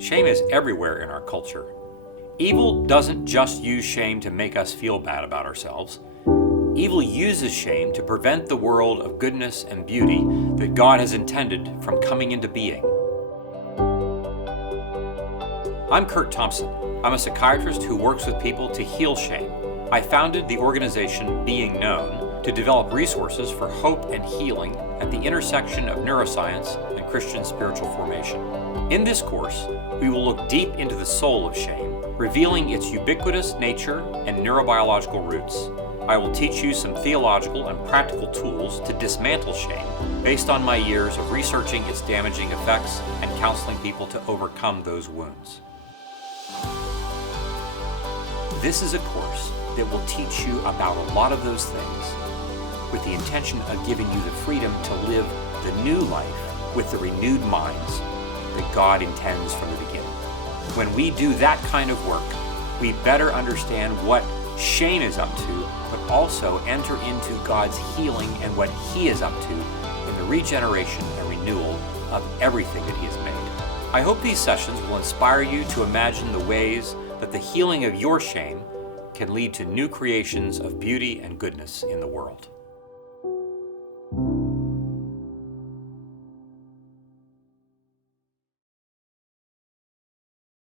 Shame is everywhere in our culture. Evil doesn't just use shame to make us feel bad about ourselves. Evil uses shame to prevent the world of goodness and beauty that God has intended from coming into being. I'm Curt Thompson. I'm a psychiatrist who works with people to heal shame. I founded the organization Being Known to develop resources for hope and healing at the intersection of neuroscience and Christian spiritual formation. In this course, we will look deep into the soul of shame, revealing its ubiquitous nature and neurobiological roots. I will teach you some theological and practical tools to dismantle shame based on my years of researching its damaging effects and counseling people to overcome those wounds. This is a course that will teach you about a lot of those things with the intention of giving you the freedom to live the new life with the renewed minds that God intends from the beginning. When we do that kind of work, we better understand what shame is up to, but also enter into God's healing and what He is up to in the regeneration and renewal of everything that He has made. I hope these sessions will inspire you to imagine the ways that the healing of your shame can lead to new creations of beauty and goodness in the world.